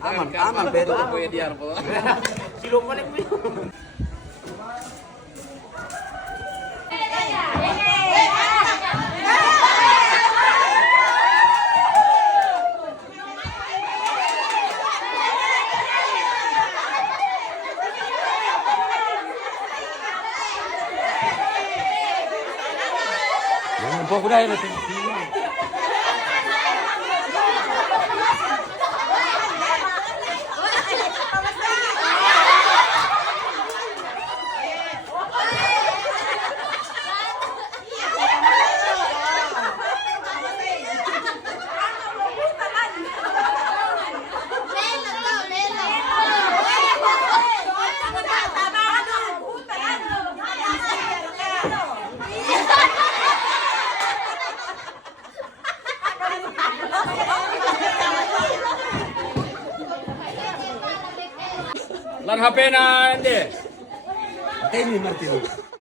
Aman, aman, pero Pwede yan po. un poco de aire. Lan HP na hindi. Tengo el martillo.